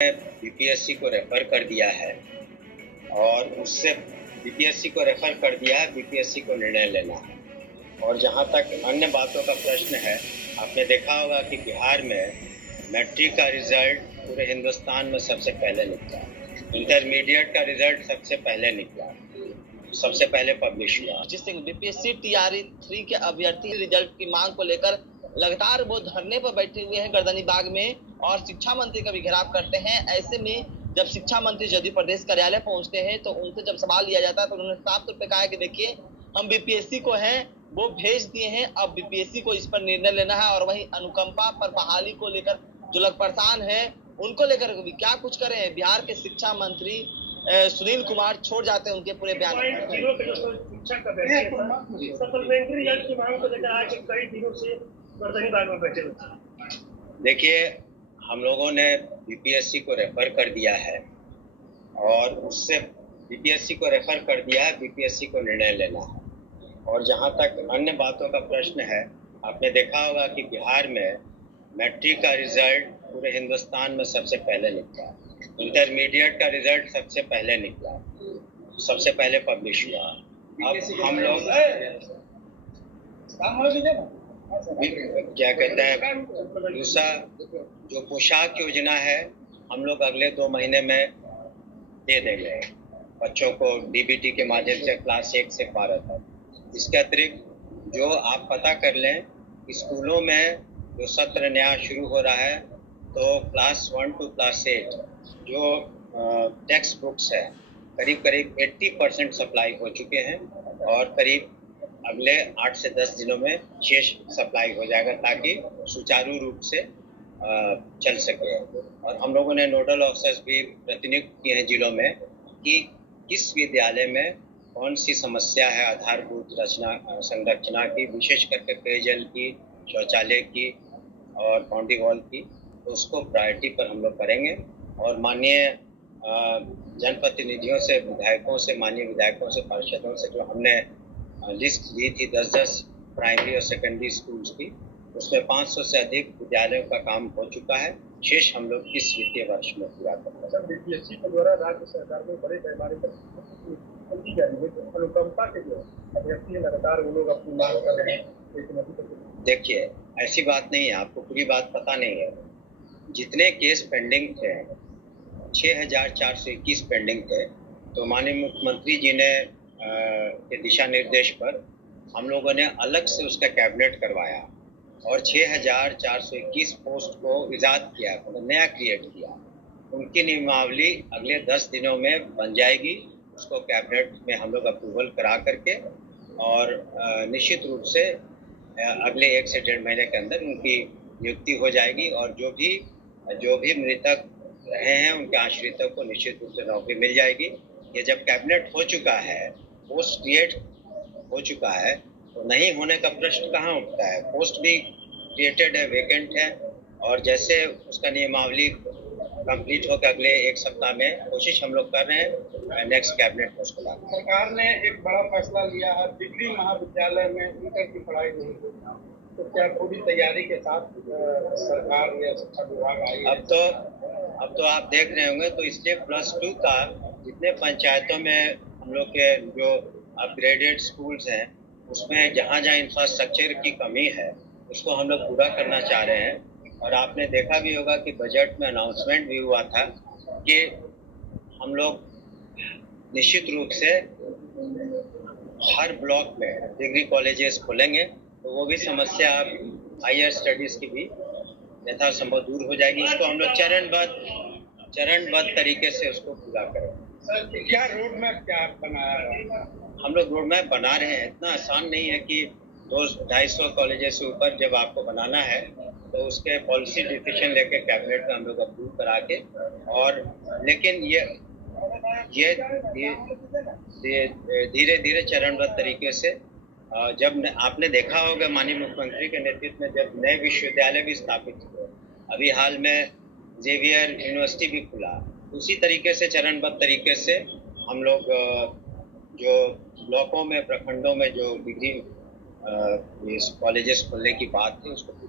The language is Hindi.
बीपीएससी को रेफर कर दिया है और उससे बीपीएससी को रेफर कर दिया है, बीपीएससी को निर्णय लेना है। और जहाँ तक अन्य बातों का प्रश्न है, आपने देखा होगा कि बिहार में मैट्रिक का रिजल्ट पूरे हिंदुस्तान में सबसे पहले निकला, इंटरमीडिएट का रिजल्ट सबसे पहले निकला, सबसे पहले पब्लिश हुआ। जिससे बीपीएससी टीआरई 3 के अभ्यर्थी रिजल्ट की मांग को लेकर लगातार वो धरने पर बैठे हुए हैं गर्दनी बाग में और शिक्षा मंत्री का भी घेराव करते हैं। ऐसे में जब शिक्षा मंत्री जदयू प्रदेश कार्यालय पहुंचते हैं तो उनसे जब सवाल लिया जाता है तो उन्होंने साफ तौर पर कहा है कि देखिए, हम बीपीएससी को हैं वो भेज दिए हैं, अब बीपीएससी को इस पर निर्णय लेना है। और वहीं अनुकंपा पर बहाली को लेकर जो लोग परेशान है उनको लेकर भी क्या कुछ करें। बिहार के शिक्षा मंत्री सुनील कुमार छोड़ जाते हैं उनके पूरे बयान। देखिए, हम लोगों ने बीपीएससी को रेफर कर दिया है और उससे बीपीएससी को रेफर कर दिया है, बीपीएससी को निर्णय लेना है। और जहाँ तक अन्य बातों का प्रश्न है, आपने देखा होगा कि बिहार में मैट्रिक का रिजल्ट पूरे हिंदुस्तान में सबसे पहले निकला, इंटरमीडिएट का रिजल्ट सबसे पहले निकला, सबसे पहले पब्लिश हुआ। अब हम लोग क्या कहते हैं, दूसरा जो पोशाक योजना है हम लोग अगले 2 महीने में दे देंगे बच्चों को डीबीटी के माध्यम से क्लास 1 से 12 तक। इसके अतिरिक्त जो आप पता कर लें, स्कूलों में जो सत्र नया शुरू हो रहा है तो क्लास 1 to क्लास 8 जो टेक्स्ट बुक्स है करीब 80% सप्लाई हो चुके हैं और करीब अगले 8 से 10 दिनों में शेष सप्लाई हो जाएगा ताकि सुचारू रूप से चल सके। और हम लोगों ने नोडल ऑफिसर्स भी प्रतिनियुक्त किए हैं जिलों में कि किस विद्यालय में कौन सी समस्या है आधारभूत संरचना की, विशेष करके पेयजल की, शौचालय की और बाउंड्री वॉल की, तो उसको प्रायोरिटी पर हम लोग करेंगे। और माननीय जनप्रतिनिधियों से, विधायकों से, माननीय विधायकों से, पार्षदों से जो हमने लिस्ट दी थी 10-10 प्राइमरी और सेकेंडरी स्कूल्स की, उसमें 500 से अधिक विद्यालयों का काम हो चुका है। शेष हम लोग इस वित्तीय वर्ष में पूरा करेंगे। बीपीएससी के द्वारा राज्य सरकार में बड़े पैमाने पर की जा रही है, अनुकंपा के जो अभ्यर्थी लगातार वो लोग अपनी मांग कर रहे हैं, लेकिन अभी तक देखिए, ऐसी बात नहीं है, आपको पूरी बात पता नहीं है। जितने केस पेंडिंग थे 6421 पेंडिंग थे, तो माननीय मुख्यमंत्री जी ने के दिशा निर्देश पर हम लोगों ने अलग से उसका कैबिनेट करवाया और 6421 पोस्ट को इजाद किया, मतलब नया क्रिएट किया। उनकी नियमावली अगले 10 दिनों में बन जाएगी, उसको कैबिनेट में हम लोग अप्रूवल करा करके और निश्चित रूप से अगले 1 से 1.5 महीने के अंदर उनकी नियुक्ति हो जाएगी। और जो भी मृतक रहे हैं उनके आश्रितों को निश्चित रूप से नौकरी मिल जाएगी। ये जब कैबिनेट हो चुका है, पोस्ट क्रिएट हो चुका है, तो नहीं होने का प्रश्न कहाँ उठता है। पोस्ट भी क्रिएटेड है, वेकेंट है, और जैसे उसका नियमावली कंप्लीट होकर अगले 1 सप्ताह में कोशिश हम लोग कर रहे हैं नेक्स्ट कैबिनेट में उसको लाने। सरकार ने एक बड़ा फैसला लिया है, डिग्री महाविद्यालय में इंटर की पढ़ाई नहीं होगी, तो क्या पूरी तैयारी के साथ सरकार या शिक्षा विभाग आई? अब तो आप देख रहे होंगे, तो इसलिए +2 का जितने पंचायतों में हम लोग के जो अपग्रेडेड स्कूल्स हैं उसमें जहाँ इंफ्रास्ट्रक्चर की कमी है उसको हम लोग पूरा करना चाह रहे हैं। और आपने देखा भी होगा कि बजट में अनाउंसमेंट भी हुआ था कि हम लोग निश्चित रूप से हर ब्लॉक में डिग्री कॉलेजेस खोलेंगे, तो वो भी समस्या हायर स्टडीज की भी यथासंभव दूर हो जाएगी। इसको हम लोग चरणबद्ध तरीके से उसको पूरा करेंगे। सर, क्या रोड मैप क्या बनाया? हम लोग रोड मैप बना रहे हैं। इतना आसान नहीं है कि 200-250 कॉलेजेस से ऊपर जब आपको बनाना है तो उसके पॉलिसी डिसीजन लेके कैबिनेट में हम लोग अप्रूव करा के, और लेकिन ये धीरे धीरे चरणबद्ध तरीके से जब आपने देखा होगा माननीय मुख्यमंत्री के नेतृत्व में जब नए विश्वविद्यालय भी स्थापित हुए, अभी हाल में जेवियर यूनिवर्सिटी भी खुला, उसी तरीके से चरणबद्ध तरीके से हम लोग जो ब्लॉकों में, प्रखंडों में जो डिग्री कॉलेजेस खोलने की बात थी उसको